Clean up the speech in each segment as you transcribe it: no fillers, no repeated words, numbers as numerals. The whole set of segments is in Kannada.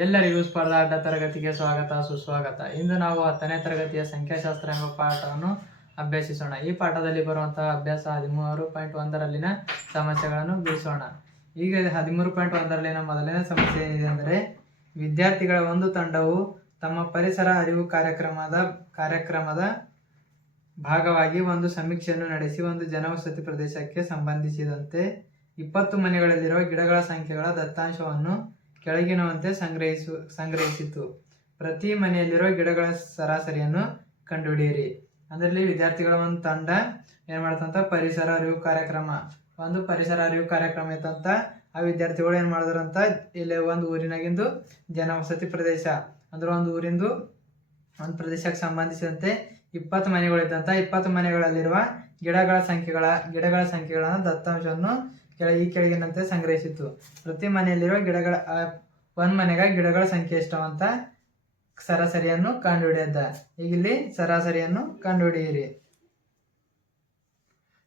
ಎಲ್ಲರಿಗೂ ಸ್ಪರ್ಧಾ ಅಡ್ಡ ತರಗತಿಗೆ ಸ್ವಾಗತ ಸುಸ್ವಾಗತ. ಇಂದು ನಾವು 10ನೇ ತರಗತಿಯ ಸಂಖ್ಯಾಶಾಸ್ತ್ರ ಎಂಬ ಪಾಠವನ್ನು ಅಭ್ಯಸಿಸೋಣ. ಈ ಪಾಠದಲ್ಲಿ ಬರುವಂತಹ ಅಭ್ಯಾಸ 13.1ರಲ್ಲಿನ ಸಮಸ್ಯೆಗಳನ್ನು ಬಿಡಿಸೋಣ. ಈಗ 13.1ರಲ್ಲಿನ ಮೊದಲನೇ ಸಮಸ್ಯೆ ಏನಿದೆ ಅಂದರೆ, ವಿದ್ಯಾರ್ಥಿಗಳ ಒಂದು ತಂಡವು ತಮ್ಮ ಪರಿಸರ ಅರಿವು ಕಾರ್ಯಕ್ರಮದ ಭಾಗವಾಗಿ ಒಂದು ಸಮೀಕ್ಷೆಯನ್ನು ನಡೆಸಿ ಒಂದು ಜನವಸತಿ ಪ್ರದೇಶಕ್ಕೆ ಸಂಬಂಧಿಸಿದಂತೆ 20 ಮನೆಗಳಲ್ಲಿರುವ ಗಿಡಗಳ ಸಂಖ್ಯೆಗಳ ದತ್ತಾಂಶವನ್ನು ಕೆಳಗಿನವಂತೆ ಸಂಗ್ರಹಿಸಿತು. ಪ್ರತಿ ಮನೆಯಲ್ಲಿರುವ ಗಿಡಗಳ ಸರಾಸರಿಯನ್ನು ಕಂಡುಹಿಡಿಯಿರಿ. ಅದರಲ್ಲಿ ವಿದ್ಯಾರ್ಥಿಗಳ ಒಂದು ತಂಡ ಏನ್ ಮಾಡ್ತಂತ ಪರಿಸರ ಅರಿವು ಕಾರ್ಯಕ್ರಮ ಇತ್ತಂತ. ಆ ವಿದ್ಯಾರ್ಥಿಗಳು ಏನ್ ಮಾಡಿದ್ರಂತ, ಇಲ್ಲಿ ಒಂದು ಊರಿನಾಗಿಂದು ಜನವಸತಿ ಪ್ರದೇಶ ಅಂದ್ರೆ ಒಂದು ಪ್ರದೇಶಕ್ಕೆ ಸಂಬಂಧಿಸಿದಂತೆ 20 ಮನೆಗಳಿದ್ದಂತ 20 ಮನೆಗಳಲ್ಲಿರುವ ಗಿಡಗಳ ಸಂಖ್ಯೆಗಳನ್ನು ದತ್ತಾಂಶವನ್ನು ಈ ಕೆಳಗಿನಂತೆ ಸಂಗ್ರಹಿಸಿತು. ಪ್ರತಿ ಮನೆಯಲ್ಲಿರುವ ಒಂದ್ ಮನೆಗೆ ಗಿಡಗಳ ಸಂಖ್ಯೆ ಎಷ್ಟವಂತ ಸರಾಸರಿಯನ್ನು ಕಂಡುಹಿಡಿಯದ. ಈಗ ಇಲ್ಲಿ ಸರಾಸರಿಯನ್ನು ಕಂಡುಹಿಡಿಯಿರಿ.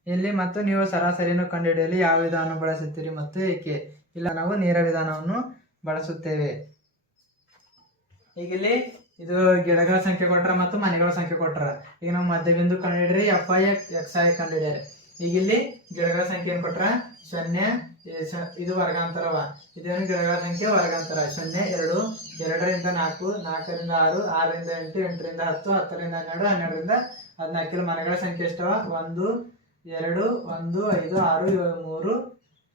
ಇಲ್ಲಿ ಮತ್ತು ನೀವು ಸರಾಸರಿಯನ್ನು ಕಂಡುಹಿಡಿಯಲು ಯಾವ ವಿಧಾನವನ್ನು ಬಳಸುತ್ತೀರಿ ಮತ್ತು ಏಕೆ? ಇಲ್ಲ, ನಾವು ನೇರ ವಿಧಾನವನ್ನು ಬಳಸುತ್ತೇವೆ. ಈಗ ಇಲ್ಲಿ ಇದು ಗಿಡಗಳ ಸಂಖ್ಯೆ ಕೊಟ್ರ ಮತ್ತು ಮನೆಗಳ ಸಂಖ್ಯೆ ಕೊಟ್ರ. ಈಗ ನಾವು ಮಧ್ಯಬಿಂದು ಕಂಡುಹಿಡಿದ್ರೆ FI XI ಕಂಡುಹಿಡಿಯಾರೆ. ಈಗ ಇಲ್ಲಿ ಗಿಡಗಳ ಸಂಖ್ಯೆ ಏನ್ ಕೊಟ್ರ 0, ಇದು ವರ್ಗಾಂತರವ. ಇದೇನು ಗಿಡಗಳ ಸಂಖ್ಯೆ ವರ್ಗಾಂತರ. 0, 2, 2ರಿಂದ 4, 4ರಿಂದ 6, 6ರಿಂದ 8, 8ರಿಂದ 10, 10ರಿಂದ 12, 12ರಿಂದ 14. ಮನೆಗಳ ಸಂಖ್ಯೆ ಎಷ್ಟವ? 1, 2, 1, 5, 6, 7, 3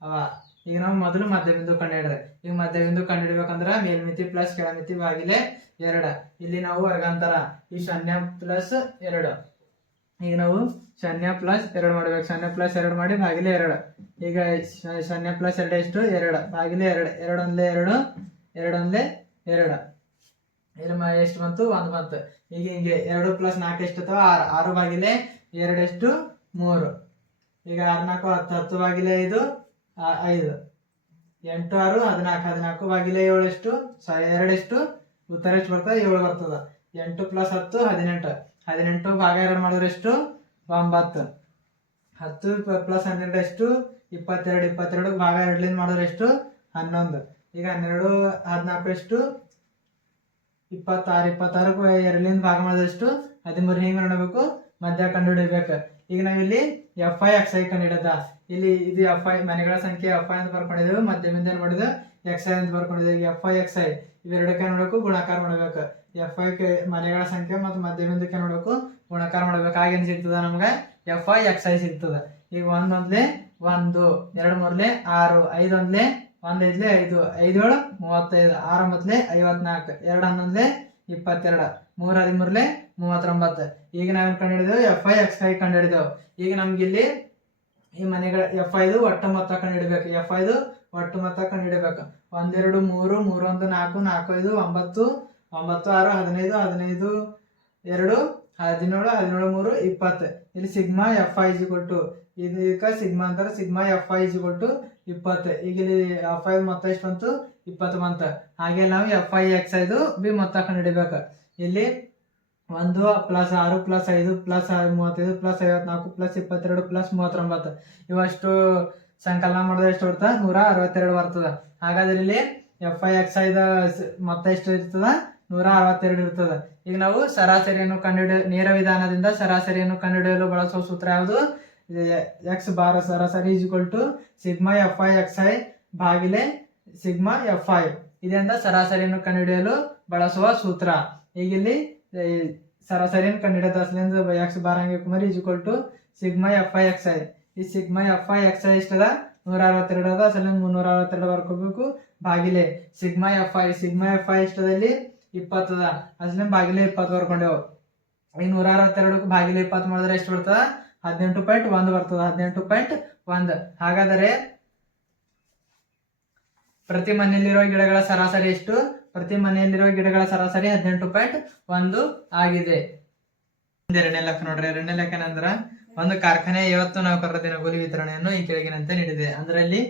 ಅವ. ಈಗ ನಾವು ಮೊದಲು ಮಧ್ಯಬಿಂದು ಕಂಡುಹಿಡ್ರೆ. ಈಗ ಮಧ್ಯಬಿಂದು ಕಂಡುಹಿಡ್ಬೇಕಂದ್ರ ಮೇಲ್ಮಿತಿ ಪ್ಲಸ್ ಕೆಳಮಿತಿ ಭಾಗಿಲೆ 2. ಇಲ್ಲಿ ನಾವು ವರ್ಗಾಂತರ ಈ 0 ಪ್ಲಸ್ 2. ಈಗ ನಾವು 0 ಪ್ಲಸ್ 2 ಮಾಡ್ಬೇಕು. 0 ಪ್ಲಸ್ 2 ಮಾಡಿ ಭಾಗಿಲೆ 2. ಈಗ 0 ಪ್ಲಸ್ 2 ಎಷ್ಟು? 2 ಭಾಗಿಲೆ 2. 2 ಒಂದ್ಲೆ 2, 2 ಒಂದ್ಲೆ 2. ಇಲ್ಲಿ ಎಷ್ಟು ಬಂತು? 1 ಬಂತು. ಈಗ ಹಿಂಗೆ 2 ಪ್ಲಸ್ 4 ಎಷ್ಟು ಅಥವಾ 6. 6 ಭಾಗಿಲೆ 2 ಎಷ್ಟು? 3. ಈಗ 6 4 10, 10 ಭಾಗಿಲೆ 5 5. 8 6 14. 14 ಭಾಗಿಲೆ 7 ಎಷ್ಟು? 2 ಎಷ್ಟು? ಉತ್ತರ ಎಷ್ಟು ಬರ್ತದೆ? 7 ಬರ್ತದ. 8 ಪ್ಲಸ್ 10 18. 18 ಭಾಗ 2 ಮಾಡಿದ್ರೆ ಎಷ್ಟು? 9. 10 ಪ್ಲಸ್ 12 ಎಷ್ಟು? 22. 22 ಭಾಗ 2 ಮಾಡಿದ್ರೆ ಎಷ್ಟು? 11. ಈಗ 12 14 ಎಷ್ಟು? 26. 26 2 ಭಾಗ ಮಾಡಿದ್ರೆ ಎಷ್ಟು? 13. ಹಿಂಗೆ ಮಾಡಬೇಕು, ಮಧ್ಯ ಕಂಡುಹಿಡಿಬೇಕು. ಈಗ ನಾವಿಲ್ಲಿ FI XI ಕಂಡುಹಿಡಿದ. ಇಲ್ಲಿ ಇದು FI ಮನೆಗಳ ಸಂಖ್ಯೆ FI ಅಂತ ಬರ್ಕೊಂಡಿದ್ದೇವೆ. ಮಧ್ಯಬಿಂದು ಏನ್ ಮಾಡಿದ XI ಅಂತ ಬರ್ಕೊಂಡಿದ್ದೇವೆ. FI XI ಇವೆರಡಕ್ಕೆ ನೋಡಬೇಕು, ಗುಣಾಕಾರ ಮಾಡಬೇಕು. FI ಮನೆಗಳ ಸಂಖ್ಯೆ ಮತ್ತು ಮಧ್ಯಬಿಂದಕ್ಕೆ ನೋಡಬೇಕು, ಗುಣಾಕಾರ ಮಾಡಬೇಕು. ಆಗೇನು ಸಿಗ್ತದ ನಮ್ಗೆ? FI XI ಸಿಗ್ತದ. ಈಗ 1 ಒಂದ್ಲೆ 1, 2 ಮೂರ್ಲೆ 6, 5 ಒಂದ್ಲೆ 1 5 5, 5 7 35, 6 9 54, 2 11 22, 3 13 39. ಈಗ ನಾವೇನು ಕಂಡುಹಿಡಿದೆವು? FI XI ಕಂಡುಹಿಡಿದೆವು. ಈಗ ನಮ್ಗೆ ಇಲ್ಲಿ ಈ ಮನೆಗಳ FI ಒಟ್ಟು ಮೊತ್ತ ಕಂಡುಹಿಡಬೇಕು. FI ಒಟ್ಟು ಮೊತ್ತ ಕಂಡುಹಿಡಬೇಕು. 1 2 3 3 1 4 4 5 9 9 6 15 15 2 17 17 3 20. ಇಲ್ಲಿ ಸಿಗ್ಮಾ FI ಇದಕ್ಕೆ ಸಿಗ್ಮಾ ಅಂತಾರೆ. Sigma FI 20. ಈಗ ಇಲ್ಲಿ FI ಮೊತ್ತ ಎಷ್ಟು ಬಂತು? 20 ಬಂತು. ಹಾಗೆ ನಾವು FI XI ಬಿ ಮೊತ್ತ ಕಂಡುಹಿಡಿಬೇಕು. ಇಲ್ಲಿ 1 plus 6 plus 5 plus 35 plus 54 plus 22 plus 39 ಇವಷ್ಟು ಸಂಕಲನ ಮಾಡಿದ್ರೆ ಎಷ್ಟು ಬರ್ತದ? 162 ಬರ್ತದ. ಹಾಗಾದ್ರೆ ಇಲ್ಲಿ FI XI ಮೊತ್ತ ಎಷ್ಟು ಇರ್ತದ? 162 ಇರ್ತದ. ಈಗ ನಾವು ಸರಾಸರಿಯನ್ನು ನೇರ ವಿಧಾನದಿಂದ ಸರಾಸರಿಯನ್ನು ಕಂಡುಹಿಡಿಯಲು ಬಳಸುವ ಸೂತ್ರ ಯಾವುದು? X ಬಾರ್ ಸರಾಸರಿ ಸಿಗ್ಮಾ FI XI ಭಾಗಿಲೆ ಸಿಗ್ಮಾ FI. ಇದರಿಂದ ಸರಾಸರಿಯನ್ನು ಕಂಡುಹಿಡಿಯಲು ಬಳಸುವ ಸೂತ್ರ. ಈಗ ಇಲ್ಲಿ ಸರಾಸರಿಯನ್ನು ಕಂಡುಹಿಡಿದ X ಬಾರ್ ಹಂಗೆ ಕುಮಾರಿ ಸಿಗ್ಮಾ FI XI. ಈ ಸಿಗ್ಮಾ FI XI ಎಷ್ಟದ? 162 ಅದ. ಅಸಲಿಂದ 362 ಬರ್ಕೋಬೇಕು ಭಾಗಿಲೆ ಸಿಗ್ಮಾ FI ಎಷ್ಟದಲ್ಲಿ? 20 ಅದ. ಅಸಲಿಂದ ಭಾಗಿಲೆ 20 ಬರ್ಕೊಂಡೆವು. ಈ 162 ಭಾಗಿಲೆ 20 ಮಾಡಿದ್ರೆ ಎಷ್ಟು ಬರ್ತದ? 18.1 ಬರ್ತದ. 18.1. ಹಾಗಾದರೆ ಪ್ರತಿ ಮನೆಯಲ್ಲಿರುವ ಗಿಡಗಳ ಸರಾಸರಿ ಎಷ್ಟು? ಪ್ರತಿ ಮನೆಯಲ್ಲಿರುವ ಗಿಡಗಳ ಸರಾಸರಿ 18.1 ಆಗಿದೆ. ಎರಡನೇ ಲೆಕ್ಕ ನೋಡ್ರಿ. ಎರಡನೇ ಲೆಕ್ಕ ಏನಂದ್ರ, ಒಂದು ಕಾರ್ಖಾನೆ 50 ನೌಕರರ ದಿನಗೂಲಿ ವಿತರಣೆಯನ್ನು ಈ ಕೆಳಗಿನಂತೆ ನೀಡಿದೆ. ಅಂದ್ರೆ ಇಲ್ಲಿ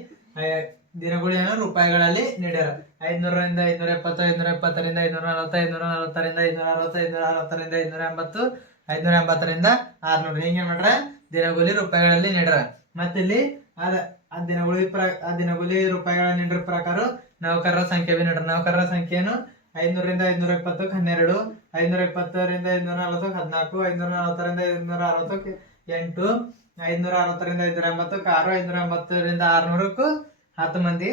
ದಿನಗೂಲಿಯನ್ನು ರೂಪಾಯಿಗಳಲ್ಲಿ ನೀಡ್ಯಾರ. 500ರಿಂದ 570, 570ರಿಂದ 540, 540ರಿಂದ 560, 560ರಿಂದ 580, 580ರಿಂದ 600. ಹಿಂಗೆ ಮಾಡ್ರೆ ದಿನಗೂಲಿ ರೂಪಾಯಿಗಳಲ್ಲಿ ನೀಡ್ಯಾರ. ಮತ್ತಿಲ್ಲಿ ಆ ದಿನಗೂಲಿ ರೂಪಾಯಿಗಳ ನೀಡಿರೋ ಪ್ರಕಾರ ನೌಕರರ ಸಂಖ್ಯೆ ಬಿ ನೋಡ್ರಿ. ನೌಕರರ ಸಂಖ್ಯೆನು 500ರಿಂದ 520ಕ್ಕೆ 12, 520ರಿಂದ 540ಕ್ಕೆ 14, 540ರಿಂದ 560ಕ್ಕೆ 8, 560ರಿಂದ 580ಕ್ಕೆ 6, 580ರಿಂದ 600ಕ್ಕೂ 10 ಮಂದಿ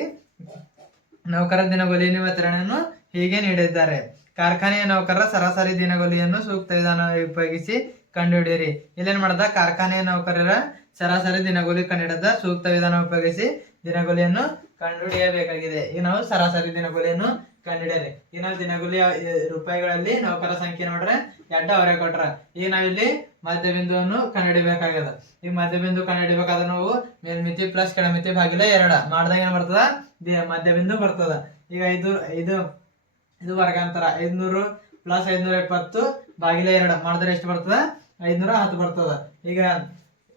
ನೌಕರ ದಿನಗೂಲಿಯ ವಿತರಣೆಯನ್ನು ಹೀಗೆ ನೀಡಿದ್ದಾರೆ. ಕಾರ್ಖಾನೆಯ ನೌಕರರ ಸರಾಸರಿ ದಿನಗೂಲಿಯನ್ನು ಸೂಕ್ತ ವಿಧಾನ ಉಪಯೋಗಿಸಿ ಕಂಡುಹಿಡಿಯಿರಿ. ಇಲ್ಲೇನ್ ಮಾಡ್ದ, ಕಾರ್ಖಾನೆಯ ನೌಕರರ ಸರಾಸರಿ ದಿನಗೂಲಿ ಕಂಡುಹಿಡಿದ ಸೂಕ್ತ ವಿಧಾನ ಉಪಯೋಗಿಸಿ ದಿನಗೂಲಿಯನ್ನು ಕಂಡುಹಿಡಿಯಬೇಕಾಗಿದೆ. ಈಗ ನಾವು ಸರಾಸರಿ ದಿನಗೂಲಿಯನ್ನು ಕಂಡುಹಿಡಿಯಲಿ. ಈಗ ನಾವು ದಿನಗೂಲಿ ರೂಪಾಯಿಗಳಲ್ಲಿ ನೌಕರ ಸಂಖ್ಯೆ ನೋಡ್ರೆ 2 ಅವರೇ ಕೊಟ್ರ. ಈಗ ನಾವಿಲ್ಲಿ ಮಧ್ಯಬಿಂದುವನ್ನು ಕಂಡುಹಿಡಿಬೇಕಾಗ್ಯದ. ಈಗ ಮಧ್ಯಬಿಂದು ಕಂಡುಹಿಡಿಬೇಕಾದ್ರೆ ನಾವು ಮೇಲ್ಮಿತಿ ಪ್ಲಸ್ ಕೆಳಮಿತಿ ಭಾಗಿಲೆ 2 ಮಾಡ್ದಾಗ ಏನ್ ಬರ್ತದ, ಮಧ್ಯಬಿಂದು ಬರ್ತದ. ಈಗ ಇದು ವರ್ಗಾಂತರ 500 ಪ್ಲಸ್ 520 ಭಾಗಿಲೆ 2 ಮಾಡಿದ್ರೆ ಎಷ್ಟು ಬರ್ತದ, 510 ಬರ್ತದ. ಈಗ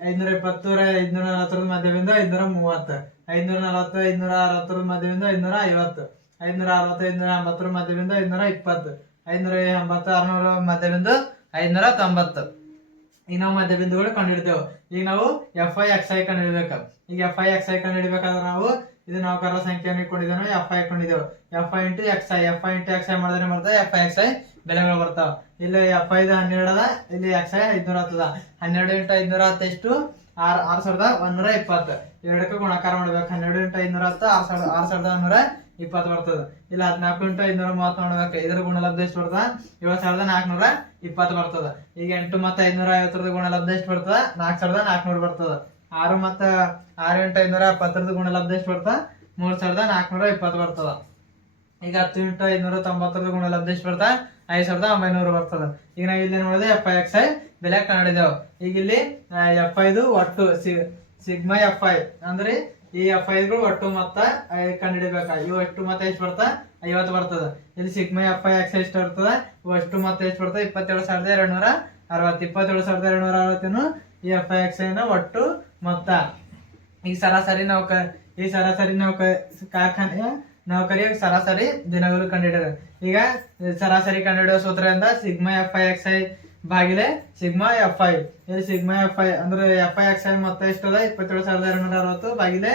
520 540 ಮಧ್ಯಬಿಂದು 530, 540 560 ಮಧ್ಯಬಿಂದು 550, 560 580 ಮಧ್ಯಬಿಂದು 520, 580 600 ಮಧ್ಯಬಿಂದು 590. ಈಗ ನಾವು ಮಧ್ಯಬಿಂದುಗಳು ಕಂಡುಹಿಡಿದೆವು. ಈಗ ನಾವು FI/XI ಕಂಡುಹಿಡಬೇಕು. ಈಗ FI/XI ಕಂಡುಹಿಡಬೇಕಾದ್ರೆ ನಾವು ಇದು ನೌಕರರ ಸಂಖ್ಯೆಯನ್ನು ಇಟ್ಕೊಂಡಿದ್ದೇವೆ, FI ಇಟ್ಕೊಂಡಿದ್ದೇವೆ. FI/XI ಮಾಡಿದ್ರೆ ಬರ್ತದೆ FI/XI ಬೆಲೆಗಳು ಬರ್ತಾವ. ಇಲ್ಲಿ FI 12 ಅದ, ಇಲ್ಲಿ XI 510 ಅದ. 12 × 510 ಎಷ್ಟು, 6120. ಎರಡಕ್ಕೂ ಗುಣಾಕಾರ ಮಾಡ್ಬೇಕು. 12 × 510 6120 ಬರ್ತದೆ. ಇಲ್ಲ 14 × 530 ಮಾಡ್ಬೇಕು. ಇದ್ರ ಗುಣಲಬ್ಧ ಎಷ್ಟು ಬರ್ತದ, 7420 ಬರ್ತದ. ಈಗ 8 ಮತ್ತು 550 ಗುಣಲಬ್ಧ ಎಷ್ಟು ಬರ್ತದ, 4400 ಬರ್ತದ. 6 ಮತ್ತು 6 × 570 ಗುಣಲಬ್ಧ ಎಷ್ಟು ಬರ್ತದ, 3420 ಬರ್ತದ. ಈಗ 10 × 590 ಗುಣಲಬ್ಧ ಎಷ್ಟು ಬರ್ತದ, 5900 ಬರ್ತದ. ಈಗ ನಾವು ಇಲ್ಲಿ ನೋಡಿದ್ರೆ FI/XI ಬೆಲೆ ಕಂಡುಹಿಡಿದೆವು. ಈಗ ಇಲ್ಲಿ FI ಒಟ್ಟು ಸಿಗ್ಮಾ FI ಅಂದ್ರೆ ಈ FI ಒಟ್ಟು ಮೊತ್ತ ಕಂಡುಹಿಡಿಬೇಕ. ಇವು ಒಟ್ಟು ಮೊತ್ತ ಎಷ್ಟು ಬರ್ತದ, 50 ಬರ್ತದ. ಇಲ್ಲಿ ಸಿಗ್ಮಾ FI/XI ಎಷ್ಟು ಬರ್ತದ, ಅಷ್ಟು ಮೊತ್ತ ಎಷ್ಟು ಬರ್ತದ, 27260. 27260 ಈ FI/XI ಒಟ್ಟು ಮೊತ್ತ. ಈ ಸರಾಸರಿ ಕಾರ್ಖಾನೆಯ ನೌಕರಿಯ ಸರಾಸರಿ ದಿನಗಳು ಕಂಡುಹಿಡಿದ. ಈಗ ಸರಾಸರಿ ಕಂಡುಹಿಡಿಯುವ ಸೂತ್ರದಿಂದ ಸಿಗ್ಮಾ FI/XI ಭಾಗಿಲೆ ಸಿಗ್ಮಾ FI. ಇಲ್ಲಿ ಸಿಗ್ಮಾ FI ಅಂದ್ರೆ FI/XI ಮೊತ್ತ ಎಷ್ಟದ, 27260 ಭಾಗಿಲೆ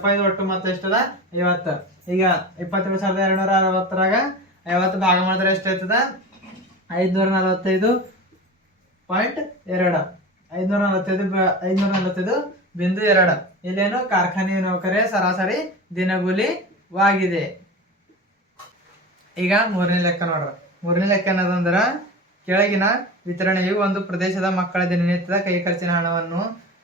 FI ಒಟ್ಟು ಮೊತ್ತ ಎಷ್ಟದ, 50. ಈಗ 27260ರಾಗ 50 ಭಾಗ ಮಾಡಿದ್ರೆ ಎಷ್ಟು ಆಯ್ತದ, 545.2. 545.2. ಇಲ್ಲೇನು ಕಾರ್ಖಾನೆಯ ನೌಕರಿಯ ಸರಾಸರಿ ದಿನಗೂಲಿವಾಗಿದೆ. ಈಗ ಮೂರನೇ ಲೆಕ್ಕ ನೋಡ್ರ. ಮೂರನೇ ಲೆಕ್ಕ ಏನದಂದ್ರ, ಕೆಳಗಿನ ವಿತರಣೆಯು ಒಂದು ಪ್ರದೇಶದ ಮಕ್ಕಳ ದಿನನಿತ್ಯದ ಕೈ ಖರ್ಚಿನ ಹಣವನ್ನು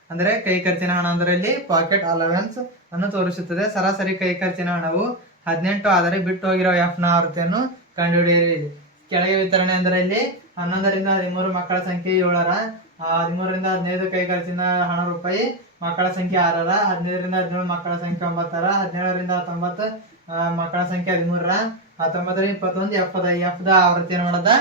ಅಂದ್ರೆ ಕೈ ಖರ್ಚಿನ ಹಣ ಅಂದ್ರೆ ಇಲ್ಲಿ ಪಾಕೆಟ್ ಅಲವೆನ್ಸ್ ಅನ್ನು ತೋರಿಸುತ್ತದೆ. ಸರಾಸರಿ ಕೈ ಖರ್ಚಿನ ಹಣವು 18 ಆದರೆ ಬಿಟ್ಟು ಹೋಗಿರೋ F ನ ಆವೃತ್ತಿಯನ್ನು ಕಂಡುಹಿಡಿಯಿರಿ. ಕೆಳಗೆ ವಿತರಣೆ ಅಂದ್ರೆ ಇಲ್ಲಿ 11ರಿಂದ 13 ಮಕ್ಕಳ ಸಂಖ್ಯೆ 7ರ, 13ರಿಂದ 15 ಕೈ ಖರ್ಚಿನ ಹಣ ರೂಪಾಯಿ, ಮಕ್ಕಳ ಸಂಖ್ಯೆ 6ರ, 15ರಿಂದ 17 ಮಕ್ಕಳ ಸಂಖ್ಯೆ 9ರ, 17ರಿಂದ 19 ಮಕ್ಕಳ ಸಂಖ್ಯೆ 13ರ, 19ರಿಂದ 21 F ದ ಆವೃತ್ತಿಯನ್ನು ಮಾಡೋದ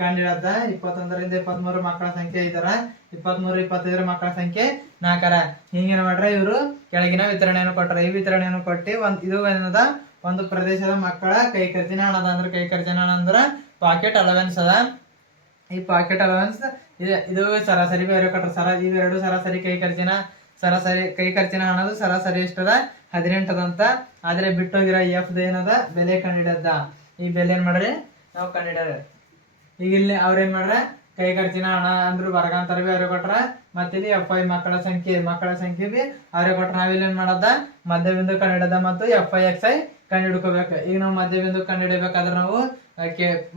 ಕಂಡುಹಿಡಿದ. 21ರಿಂದ 23 ಮಕ್ಕಳ ಸಂಖ್ಯೆ 5ರ, 23 25 ಮಕ್ಕಳ ಸಂಖ್ಯೆ 4ರ. ಹಿಂಗೇನು ಮಾಡ್ರೆ ಇವರು ಕೆಳಗಿನ ವಿತರಣೆಯನ್ನು ಕೊಟ್ಟರೆ. ಈ ವಿತರಣೆಯನ್ನು ಕೊಟ್ಟು ಇದು ಏನದ, ಒಂದು ಪ್ರದೇಶದ ಮಕ್ಕಳ ಕೈ ಖರ್ಚಿನ ಹಣದ ಅಂದ್ರೆ ಕೈ ಖರ್ಚಿನ ಹಣ ಅಂದ್ರೆ ಪಾಕೆಟ್ ಅಲವೆನ್ಸ್ ಅದ. ಈ ಪಾಕೆಟ್ ಅಲವೆನ್ಸ್ ಇದು ಸರಾಸರಿ ಬೇರೆ ಕೊಟ್ಟರೆ. ಇವೆರಡು ಸರಾಸರಿ ಕೈ ಖರ್ಚಿನ ಹಣದ ಸರಾಸರಿ ಎಷ್ಟದ, 18 ಅದಂತ. ಆದ್ರೆ ಬಿಟ್ಟೋಗಿರೋ F ಏನದ ಬೆಲೆ ಕಂಡುಹಿಡಿದ. ಈ ಬೆಲೆ ಏನ್ ಮಾಡ್ರಿ ನಾವು ಕಂಡುಹಿಡಿಯ. ಈಗ ಇಲ್ಲಿ ಅವ್ರೇನ್ ಮಾಡ್ರ, ಕೈ ಖರ್ಚಿನ ಹಣ ಅಂದ್ರು ವರ್ಗಾಂತರ ಬಿ ಅವ್ರಿಗೆ ಕೊಟ್ರ, ಮತ್ತೆ ಇಲ್ಲಿ FI ಮಕ್ಕಳ ಸಂಖ್ಯೆ ಬಿ ಅವ್ರಿಗೆ ಕೊಟ್ರ. ನಾವಿಲ್ಲಿ ಏನ್ ಮಾಡದ, ಮಧ್ಯಬಿಂದು ಕಂಡುಹಿಡದ ಮತ್ತು FI/XI ಕಂಡುಹಿಡ್ಕೋಬೇಕು. ಈಗ ನಾವು ಮಧ್ಯಬಿಂದು ಕಂಡುಹಿಡಬೇಕಾದ್ರೆ ನಾವು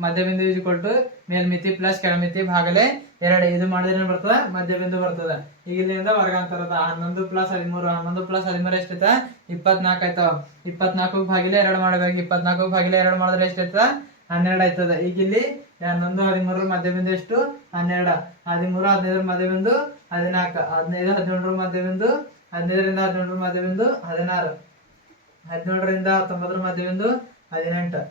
ಮಧ್ಯಬಿಂದು ಕೊಟ್ಟು ಮೇಲ್ಮಿತಿ ಪ್ಲಸ್ ಕೆಳಮಿತಿ ಭಾಗಲೆ 2 ಇದು ಮಾಡಿದ್ರೆ ಬರ್ತದ, ಮಧ್ಯಬಿಂದು ಬರ್ತದ. ಈಗ ಇಲ್ಲಿಂದ ವರ್ಗಾಂತರದ 11 + 13 11 + 13 ಎಷ್ಟೈತ, 24 ಆಯ್ತವ. 24 ಭಾಗಿಲೆ 2 ಮಾಡ್ಬೇಕು. 24 ಭಾಗಿಲೆ 2 ಮಾಡಿದ್ರೆ ಎಷ್ಟೈತ, 12 ಆಯ್ತದ. ಈಗ ಇಲ್ಲಿ 11 13 ಮಧ್ಯಬಿಂದು ಎಷ್ಟು, 12. 13 15 ಮಧ್ಯಬಿಂದು 14. 15 17 ಮಧ್ಯಬಿಂದು 15ರಿಂದ 17 ಮಧ್ಯಬಿಂದು 16. 17ರಿಂದ 19 ಮಧ್ಯಬಿಂದು 18.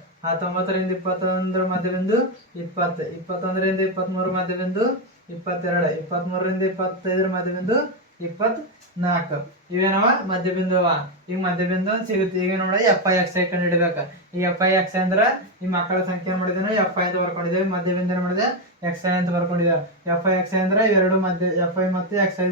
19ರಿಂದ 21 ಮಧ್ಯಬಿಂದು 20. 21ರಿಂದ 23 ಮಧ್ಯಬಿಂದು 22. 23ರಿಂದ 25 ಮಧ್ಯಬಿಂದು 24. ಇವೇನವ ಮಧ್ಯಬಿಂದು ಅವ. ಈಗ ಮಧ್ಯಬಿಂದು ಸಿಗುತ್ತೆ. ಈಗ ನೋಡಿ FI/XI ಕಂಡುಹಿಡಬೇಕು. ಈ FI/XI ಅಂದ್ರೆ ಈ ಮಕ್ಕಳ ಸಂಖ್ಯೆ ಮಾಡಿದ್ದೇನೆ FI ಅಂತ ಬರ್ಕೊಂಡಿದ್ದೇವೆ, ಮಧ್ಯಬಿಂದು ಮಾಡಿದೆ XI ಅಂತ ಬರ್ಕೊಂಡಿದ್ದೇವೆ. FI/XI ಅಂದ್ರೆ ಇವೆರಡು FI ಮತ್ತು XI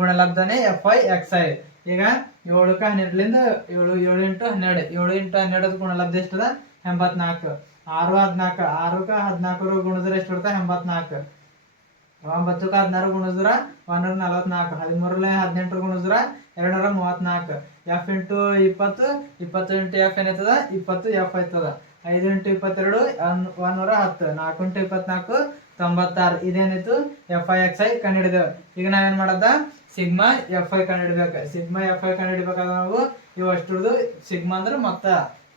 ಗುಣಲಬ್ಧನೆ FI/XI. ಈಗ 7ಕ್ಕೆ 12ಲಿಂದ 7 7 ಇಂಟು 12 7 ಇಂಟು 12 ಗುಣಲಬ್ಧ ಎಷ್ಟದ 84. 6 14 6ಕ್ಕೆ 14 ಗುಣಿದ್ರೆ ಎಷ್ಟು ಬರ್ತದೆ 84. 9ಕ್ಕೆ 16 ಗುಣಿಸಿದ್ರ 144. 13ರಲ್ಲಿ 18 ಗುಣಿಸಿದ್ರ 234. ಎಫ್ ಇಂಟು 20 20 ಇಂಟು ಎಫ್ ಏನಾಯ್ತದ 20 ಎಫ್ ಆಯ್ತದ. 5 ಇಂಟು 22 110. 4 ಇಂಟು 24 96. ಇದೇನಾಯ್ತು ಎಫ್ ಐ ಎಕ್ಸ್ ಐ ಕಂಡುಹಿಡಿದೇವೆ. ಈಗ ನಾವೇನ್ ಮಾಡದ ಸಿಗ್ಮಾ ಎಫ್ ಐ ಕಂಡುಹಿಡ್ಬೇಕು. ಸಿಗ್ಮಾ ಎಫ್ ಐ ಕಂಡುಹಿಡ್ಬೇಕಾದ್ರೆ ನಾವು ಇವು ಅಷ್ಟ್ರದ್ದು ಸಿಗ್ಮಾ ಅಂದ್ರೆ ಮೊತ್ತ,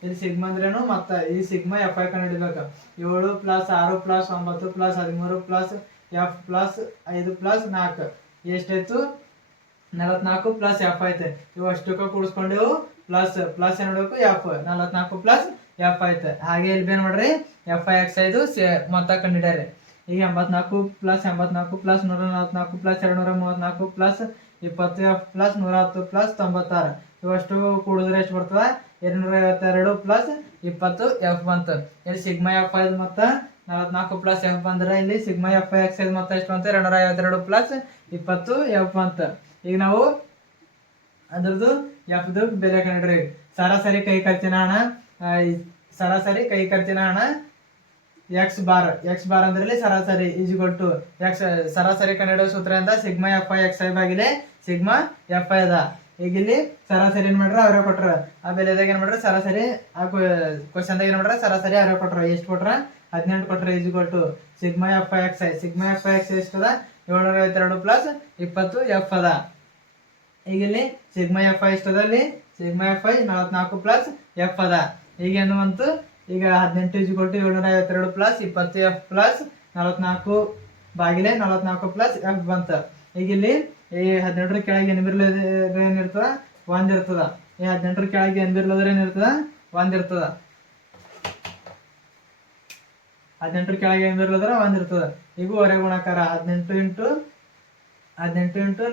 ಇಲ್ಲಿ ಸಿಗ್ಮಾ ಅಂದ್ರೇನು ಮೊತ್ತ, ಈ ಸಿಗ್ಮಾ ಎಫ್ ಐ ಕಂಡುಹಿಡ್ಬೇಕು. 7 + 6 + 9 + 13 ಪ್ಲಸ್ ಎಫ್ ಪ್ಲಸ್ 5 + 4 ಎಷ್ಟಾಯ್ತು 44 ಪ್ಲಸ್ ಎಫ್ ಐತೆ. ಇವು ಅಷ್ಟಕ್ಕೆ ಕೂಡಿಸ್ಕೊಂಡೆವು ಪ್ಲಸ್ ಏನ್ ಮಾಡಬೇಕು ಎಫ್ 44 ಪ್ಲಸ್ ಎಫ್ ಐತೆ. ಹಾಗೆ ಇಲ್ಲಿ ಏನ್ ಮಾಡ್ರಿ ಎಫ್ ಐ ಎಕ್ಸ್ ಐದು ಮೊತ್ತ ಕಂಡಿಡ್ಯಾರಿ. ಈಗ 84 + 84 + 144 + 234 + 20 ಎಫ್ ಪ್ಲಸ್ 110 + 96 ಇವಷ್ಟು ಕೂಡಿದ್ರೆ ಎಷ್ಟು ಬರ್ತದ 252 + 20 ಎಫ್ ಬಂತು. ಇಲ್ಲಿ ಸಿಗ್ಮಾ ಎಫ್ ಐದು ಮೊತ್ತ 44 ಪ್ಲಸ್ ಎಫ್ ಬಂದ್ರೆ ಇಲ್ಲಿ ಸಿಗ್ಮಾ ಎಫ್ ಐ ಎಕ್ಸ್ ಐದು ಮೊತ್ತ ಎಷ್ಟು ಬಂತು 252 + 20 ಎಫ್ ಬಂತು. ಈಗ ನಾವು ಅದ್ರದ್ದು ಎಫ್ದು ಬೆಲೆ ಕಂಡ್ರಿ. ಸರಾಸರಿ ಕೈ ಖರ್ಚಿನ ಹಣ ಸರಾಸರಿ ಕೈ ಖರ್ಚಿನ ಹಣ ಎಕ್ಸ್ ಬಾರ್ ಅಂದ್ರೆ ಸರಾಸರಿ ಈಜ್ವಲ್ ಟು ಎಕ್ಸ್. ಸರಾಸರಿ ಕಂಡುಹಿಡಿಯೋ ಸೂತ್ರದಿಂದ sigma F I X I ಬಾಗಿಲೆ ಸಿಗ್ಮಾ ಎಫ್ ಐ ಅದ. ಈಗ ಇಲ್ಲಿ ಸರಾಸರಿ ಏನ್ ಮಾಡ್ರ ಅವ್ರ ಕೊಟ್ರ, ಆ ಬೆಲೆದಾಗ ಏನ್ ಮಾಡ್ರ ಸರಾಸರಿ ಆ ಕ್ವಶನ್ದಾಗ ಏನ್ ಮಾಡ್ರ ಸರಾಸರಿ ಅವ್ರ ಕೊಟ್ರ. ಎಷ್ಟು ಕೊಟ್ರ 18 ಕೊಟ್ರ equal to sigma F I X I. Sigma F I X ಎಷ್ಟದ 752 + 20 ಎಫ್ ಅದ. ಈಗ ಇಲ್ಲಿ ಸಿಗ್ಮಾ ಎಫ್ ಐ ಎಷ್ಟದ, ಅಲ್ಲಿ sigma F I 44 plus F ಅದ. ಈಗ ಏನು ಬಂತು, ಈಗ 18 752 + 20 ಎಫ್ ಪ್ಲಸ್ 44 ಬಾಗಿಲೆ 44 ಪ್ಲಸ್ ಎಫ್ ಬಂತ. ಈಗ ಇಲ್ಲಿ ಈ 18ರ ಕೆಳಗೆ ಏನಿರ್ತದ 1 ಇರ್ತದ. ಈ 18ರ ಕೆಳಗೆ ಏನಿರ್ತದ 1 ಇರ್ತದ. 18ರ ಕೆಳಗೆ 1 ಇರ್ತದ. ಈಗ ಹೊರೆ ಗುಣಾಕಾರ 18 ×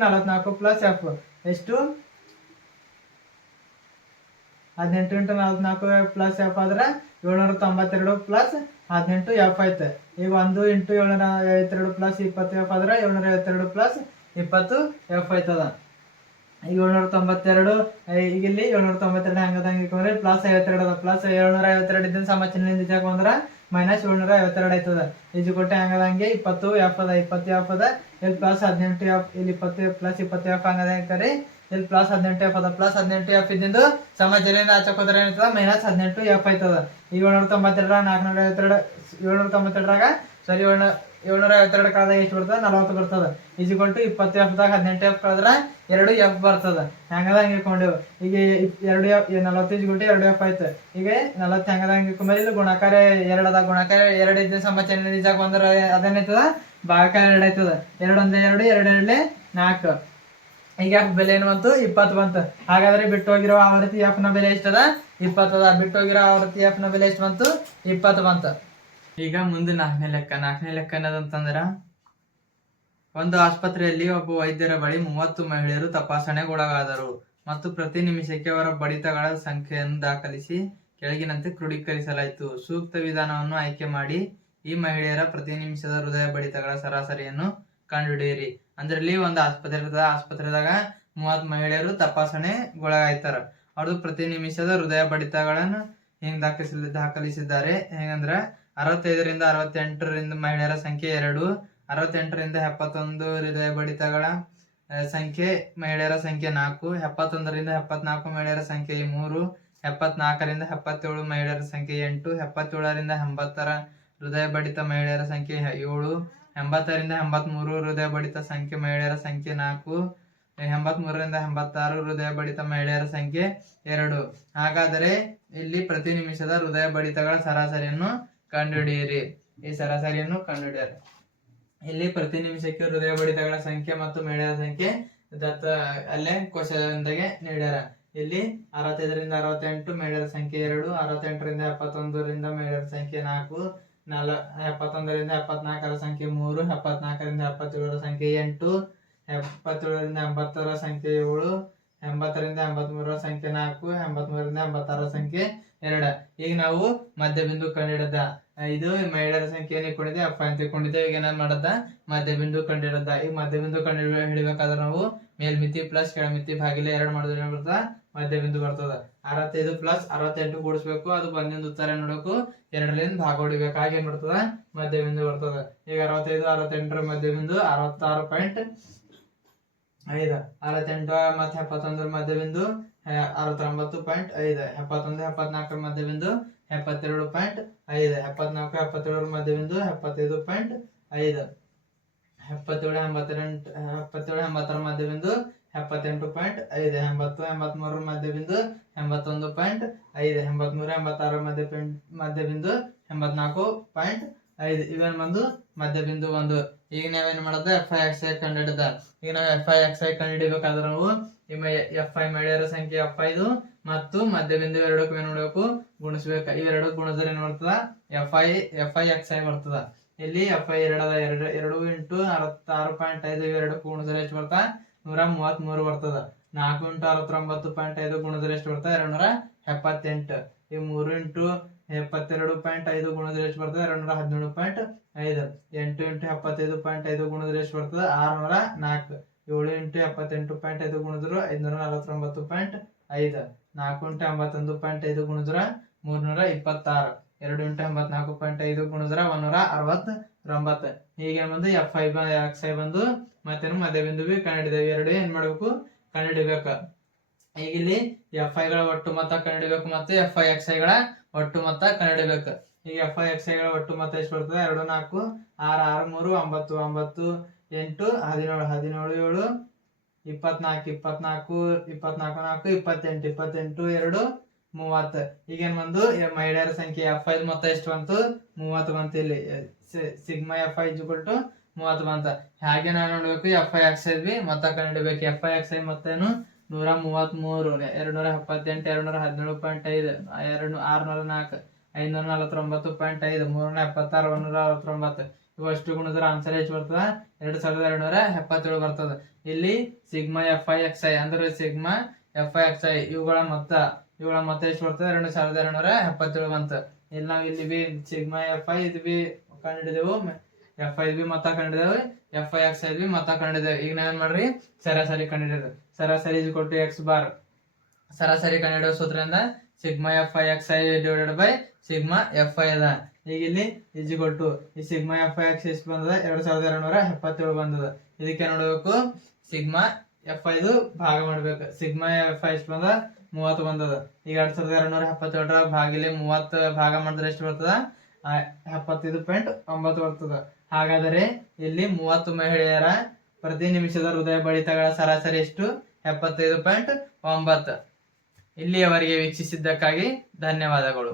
44 ಪ್ಲಸ್ ಎಫ್ ಎಷ್ಟು 18 × 44 ಪ್ಲಸ್ ಎಫ್ ಆದ್ರೆ 792 ಪ್ಲಸ್ 18 ಎಫ್ ಐತೆ. ಈಗ 1 × 752 ಪ್ಲಸ್ 20 ಎಫ್ ಆದ್ರೆ 752 ಪ್ಲಸ್ 20 ಎಫ್ ಐತದ. ಈಗ 792 ಈಗ ಇಲ್ಲಿ 792 ಹೆಂಗದಂಗೆ ಇಟ್ಕೊಂಡ್ರೆ ಪ್ಲಸ್ 52 ಅದ. ಪ್ಲಸ್ 752 ಇದ್ದ ಸಮಚಿಹ್ನೆಯಿಂದ ಈಚೆಗೆ ಬಂದ್ರೆ ಮೈನಸ್ 752 ಆಯ್ತದ. ಈಜು ಕೊಟ್ಟೆ ಹೆಂಗದಂಗೆ 20 ಎಫ್ ಅದ. 20 ಎಫ್ ಅದ. ಇಲ್ಲಿ ಪ್ಲಸ್ 18 ಎಫ್, ಇಲ್ಲಿ 20 ಪ್ಲಸ್ 20 ಎಫ್ ಹಂಗದಂಗೆ ಇಲ್ಲಿ ಪ್ಲಸ್ 18 ಎಫ್ ಅದ. ಪ್ಲಸ್ 18 ಎಫ್ ಇದ್ದಿಂದ ಸಮಚಿಹ್ನೆಯಿಂದ ಆಚೆಗೆ ಹೋದ್ರೆ ಏನಾಯ್ತದ ಮೈನಸ್ 18 ಎಫ್ ಆಯ್ತದ. ಈಗ 792 ಸರಿ 752 ಕಳೆದಾಗ ಎಷ್ಟು ಬರ್ತದ 40 ಬರ್ತದ. ಈಜ್ವಲ್ ಟು 20 ಎಫ್ ದಾಗ 18 ಎಫ್ ಕಳೆದ್ರ 2 ಎಫ್ ಬರ್ತದ. ಹೆಂಗದಂಗೆ ಇಟ್ಕೊಂಡೆವು. ಈಗ 2 ಎಫ್ 40 ಈಜ್ವಲ್ ಟು 2 ಎಫ್ ಆಯ್ತು. ಈಗ 40 ಹೆಂಗದಂಗೆ ಇಟ್ಕೊಂಡ್ಮೇಲೆ ಇಲ್ಲಿ ಗುಣಾಕಾರ 2 ಅದ. ಗುಣಾಕಾರ 2 ಇದ್ದ ಸಮಚಿಹ್ನೆ ಈಜಾಗ ಬಂದ್ರೆ ಅದೇನಾಯ್ತದ ಭಾಗಾಕಾರ 2 ಆಯ್ತದ. 2 1 2 2 2 4. ಈಗ ಎಫ್ ಬೆಲೆ ಏನು ಬಂತು 20 ಬಂತು. ಹಾಗಾದ್ರೆ ಬಿಟ್ಟು ಹೋಗಿರೋ ಆವೃತ್ತಿ ಎಫ್ ನ ಬೆಲೆ ಎಷ್ಟದ 20 ಅದ. ಬಿಟ್ಟು ಹೋಗಿರೋ ಆವೃತ್ತಿ ಎಫ್ ನ ಬೆಲೆ ಎಷ್ಟು ಬಂತು 20 ಬಂತು. ಈಗ ಮುಂದೆ 4ನೇ ಲೆಕ್ಕ ಏನದಂತಂದ್ರ, ಒಂದು ಆಸ್ಪತ್ರೆಯಲ್ಲಿ ಒಬ್ಬ ವೈದ್ಯರ ಬಳಿ 30 ಮಹಿಳೆಯರು ತಪಾಸಣೆಗೊಳಗಾದರು ಮತ್ತು ಪ್ರತಿ ನಿಮಿಷಕ್ಕೆ ಅವರ ಬಡಿತಗಳ ಸಂಖ್ಯೆಯನ್ನು ದಾಖಲಿಸಿ ಕೆಳಗಿನಂತೆ ಕ್ರೋಢೀಕರಿಸಲಾಯಿತು. ಸೂಕ್ತ ವಿಧಾನವನ್ನು ಆಯ್ಕೆ ಮಾಡಿ ಈ ಮಹಿಳೆಯರ ಪ್ರತಿ ನಿಮಿಷದ ಹೃದಯ ಬಡಿತಗಳ ಸರಾಸರಿಯನ್ನು ಕಂಡುಹಿಡಿಯಿರಿ. ಅಂದ್ರೆ ಇಲ್ಲಿ ಒಂದು ಆಸ್ಪತ್ರೆದಾಗ 30 ಮಹಿಳೆಯರು ತಪಾಸಣೆಗೊಳಗಾಯ್ತಾರ. ಅವ್ರದ್ದು ಪ್ರತಿ ನಿಮಿಷದ ಹೃದಯ ಬಡಿತಗಳನ್ನು ಹೆಂಗ್ ದಾಖಲಿಸಿದ್ದಾರೆ ಹೆಂಗಂದ್ರ 65ರಿಂದ 68 ಮಹಿಳೆಯರ ಸಂಖ್ಯೆ 2, 68ರಿಂದ 71 ಹೃದಯ ಬಡಿತಗಳ ಸಂಖ್ಯೆ ಮಹಿಳೆಯರ ಸಂಖ್ಯೆ 4, 71ರಿಂದ 74 ಮಹಿಳೆಯರ ಸಂಖ್ಯೆ 3, 74ರಿಂದ 77 ಮಹಿಳೆಯರ ಸಂಖ್ಯೆ 8, 77ರಿಂದ 80 ಹೃದಯ ಬಡಿತ ಮಹಿಳೆಯರ ಸಂಖ್ಯೆ 7, 80ರಿಂದ 83 ಹೃದಯ ಬಡಿತ ಸಂಖ್ಯೆ ಮಹಿಳೆಯರ ಸಂಖ್ಯೆ 4, 83ರಿಂದ 86 ಹೃದಯ ಬಡಿತ ಮಹಿಳೆಯರ ಸಂಖ್ಯೆ 2. ಹಾಗಾದರೆ ಇಲ್ಲಿ ಪ್ರತಿ ನಿಮಿಷದ ಹೃದಯ ಬಡಿತಗಳ ಸರಾಸರಿಯನ್ನು ಕಂಡುಹಿಡಿಯಿರಿ. ಈ ಸರಾಸರಿಯನ್ನು ಕಂಡುಹಿಡಿಯಿರಿ. ಇಲ್ಲಿ ಪ್ರತಿ ನಿಮಿಷಕ್ಕೆ ಹೃದಯ ಬಡಿತಗಳ ಸಂಖ್ಯೆ ಮತ್ತು ಮಹಿಳೆಯರ ಸಂಖ್ಯೆ ಅಲ್ಲೇ ಕೋಶದೊಂದಿಗೆ ನೀಡ್ಯಾರ. ಇಲ್ಲಿ 65ರಿಂದ 68 ಮಹಿಳೆಯರ ಸಂಖ್ಯೆ 2, 68ರಿಂದ 71 ಮಹಿಳೆಯರ ಸಂಖ್ಯೆ 4, 71ರಿಂದ 74 ಸಂಖ್ಯೆ 3, 74ರಿಂದ 77 ಸಂಖ್ಯೆ 8, 77ರಿಂದ 80 ಸಂಖ್ಯೆ 7, 80ರಿಂದ 83 ಸಂಖ್ಯೆ 4, 83ರಿಂದ 86 ಸಂಖ್ಯೆ 2. ಈಗ ನಾವು ಮಧ್ಯ ಬಿಂದು ಕಂಡಿಡದ. ಇದು ಮಹಿಳೆಯರ ಸಂಖ್ಯೆಯನ್ನು ಇಟ್ಕೊಂಡಿದ್ದೆ ಎಫ್ ಅಂತ ಇಟ್ಕೊಂಡಿದ್ದೆ. ಈಗ ಏನಾದ್ರು ಮಾಡದ ಮಧ್ಯ ಬಿಂದು ಕಂಡಿಡದ. ಈಗ ಮಧ್ಯ ಬಿಂದು ಹಿಡಿಬೇಕಾದ್ರೆ ನಾವು ಮೇಲ್ಮಿತಿ ಪ್ಲಸ್ ಕೆಳಮಿತಿ ಭಾಗಿಲೆ 2 ಮಾಡಿದ್ರೆ ಏನ್ ಬರ್ತದ ಮಧ್ಯ ಬಿಂದು ಬರ್ತದ. 65 ಪ್ಲಸ್ 68 ಕೂಡಿಸ್ಬೇಕು, ಅದು ಬಂದಿದ್ದು ಉತ್ತರ ನೋಡಬೇಕು 2ರಿಂದ ಭಾಗ ಹೊಡಿಬೇಕು, ಹಾಗೆ ಏನ್ ಬರ್ತದ ಮಧ್ಯ ಬಿಂದು ಬರ್ತದ. ಈಗ 65 68ರ ಮಧ್ಯ ಬಿಂದು 66.5, 68 ಮತ್ತೆ 71 ಮಧ್ಯ ಬಿಂದು 69.5, 71 74 ಮಧ್ಯ ಬಿಂದು 72.5, 74 77 ಮಧ್ಯ ಬಿಂದು 75.5, 77 80ರ ಮಧ್ಯ ಬಿಂದು 78.5, 80 83 ಮಧ್ಯ ಬಿಂದು 81.5, 83 86 ಮಧ್ಯ ಬಿಂದು 84.5. ಇವೇನ್ ಬಂದು ಮಧ್ಯ ಬಿಂದು ಒಂದು. ಈಗ ನಾವೇನ್ ಮಾಡೋದು ಎಫ್ ಐ ಎಕ್ಸ್ ಐ ಕಂಡುಹಿಡಿದ. ಈಗ ನಾವು ಎಫ್ ಐ ಎಕ್ಸ್ ಐ ಕಂಡುಹಿಡಿಬೇಕಾದ್ರೆ ನಾವು ಎಫ್ ಐ ಮಹಿಳೆಯರ ಸಂಖ್ಯೆ ಎಫ್ ಐದು ಮತ್ತು ಮಧ್ಯ ಬಿಂದು ಎರಡಕ್ಕೂ ಏನ್ ಮಾಡಬೇಕು ಗುಣಿಸ್ಬೇಕು. ಇವೆರಡು ಗುಣಿಸಿದ್ರೆ ಏನ್ ಬರ್ತದ ಎಫ್ ಐ ಎಕ್ಸ್ ಐ ಬರ್ತದ. ಇಲ್ಲಿ ಎಫ್ ಐ 2 ಇಂಟು 66.5 ಇವೆರಡು ಗುಣಿಸಿದ್ರೆ ಎಷ್ಟು ಬರ್ತಾ 133 ಬರ್ತದ. 4 ಇಂಟು 69.5 ಗುಣಿಸಿದ್ರೆ ಎಷ್ಟು ಬರ್ತಾ 278. ಈ 3 ಇಂಟು 72.5 ಗುಣಿಸಿದ್ರೆ ಎಷ್ಟು ಬರ್ತದೆ 217.5. 8 ಇಂಟು 75.5 ಗುಣಿಸಿದ್ರೆ ಎಷ್ಟು ಬರ್ತದೆ 604. 7 ಇಂಟು 78.5 ಗುಣಿಸಿದ್ರು 549.5. 4 ಇಂಟು 81.5 ಗುಣಿಸಿದ್ರೆ 326. 2 ಇಂಟು 84.5 ಗುಣಿಸಿದ್ರೆ 169. ಹೀಗೆ ಬಂದು ಎಫ್ ಐ ಎಕ್ಸ್ ಐ ಬಂದು ಮತ್ತೆ ಮಧ್ಯ ಬಿಂದು ಕಂಡುಹಿಡಿದೇವೆ. ಎರಡು ಏನ್ ಮಾಡ್ಬೇಕು ಕಂಡುಹಿಡಿಬೇಕು. ಈಗ ಇಲ್ಲಿ ಎಫ್ ಐಗಳ ಒಟ್ಟು ಮೊತ್ತ ಕಂಡುಹಿಡಿಬೇಕು ಮತ್ತು ಎಫ್ ಐ ಎಕ್ಸ್ ಐಗಳ ಒಟ್ಟು ಮೊತ್ತ ಕಂಡುಹಿಡಿಬೇಕು. ಈಗ ಎಫ್ ಐ ಎಕ್ಸ್ ಐಗಳ ಒಟ್ಟು ಮೊತ್ತ ಎಷ್ಟು ಬರ್ತದೆ 2 4 6 6 3 9 9 8 17 17 7 24 24 24 4 28 28 2 30. ಈಗೇನ್ ಬಂದು ಮಹಿಳೆಯರ ಸಂಖ್ಯೆ ಎಫ್ ಐ ಮೊತ್ತ ಎಷ್ಟು ಬಂತು 30 ಬಂತು. ಇಲ್ಲಿ ಸಿಗ್ಮಾ ಎಫ್ ಐ 30 ಬಂತ. ಹಾಗೆ ನಾವು ನೋಡ್ಬೇಕು F I X I B ಮೊತ್ತ ಕಂಡುಹಿಡಬೇಕು. ಎಫ್ ಐ ಎಕ್ಸ್ ಐ ಮೊತ್ತ ಏನು 133, 278, 217.5, 604, 549.5, 376, 169. ಇವಷ್ಟು ಗುಣಿದ್ರೆ ಆನ್ಸರ್ ಎಷ್ಟು ಬರ್ತದ 2277 ಬರ್ತದ. ಇಲ್ಲಿ sigma F I X I ಅಂದ್ರೆ sigma F I X I ಇವುಗಳ ಮೊತ್ತ ಎಷ್ಟು ಬರ್ತದೆ 2277 ಬಂತ. ಇಲ್ಲಿ ನಾವು ಇಲ್ಲಿ ಬಿ ಸಿಗ್ಮಾ ಎಫ್ ಐ ಇದು ಬಿ ಕಂಡಿಡಿದೆವು, ಎಫ್ ಐ ಬಿ ಮೊತ್ತ ಕಂಡಿದ್ದೇವೆ, F I X I B ಮೊತ್ತ ಕಂಡಿದ್ದೇವೆ. ಈಗ ನಾವೇನ್ ಮಾಡ್ರಿ ಸರಾಸರಿ ಕಂಡಿಡಿದ. ಸರಾಸರಿ ಕೊಟ್ಟು ಎಕ್ಸ್ ಬಾರ್. ಸರಾಸರಿ ಕಂಡಿಡಿಯೋ ಸೂತ್ರದಿಂದ sigma F I X I divided by sigma F I ಅದ. ಈಗ ಇಲ್ಲಿ ಕೊಟ್ಟು ಈ ಸಿಗ್ಮಾ ಎಫ್ ಐ ಎಕ್ಸ್ ಎಷ್ಟು ಬಂದದ 2277 ಬಂದದ. ಇದಕ್ಕೆ ನೋಡ್ಬೇಕು ಸಿಗ್ಮಾ ಎಫ್ ಐದು ಭಾಗ ಮಾಡ್ಬೇಕು. ಸಿಗ್ಮಾ ಎಫ್ ಐ ಎಷ್ಟು ಬಂದ 30 ಬಂದದ. ಈಗ 2277 ಭಾಗಿಲೆ 30 ಭಾಗ ಮಾಡಿದ್ರೆ ಎಷ್ಟು ಬರ್ತದ 75.9 ಬರ್ತದ. ಹಾಗಾದರೆ ಇಲ್ಲಿ 30 ಮಹಿಳೆಯರ ಪ್ರತಿ ನಿಮಿಷದ ಹೃದಯ ಬಡಿತಗಳ ಸರಾಸರಿ ಎಷ್ಟು 75.9. ಇಲ್ಲಿಯವರೆಗೆ ವೀಕ್ಷಿಸಿದ್ದಕ್ಕಾಗಿ ಧನ್ಯವಾದಗಳು.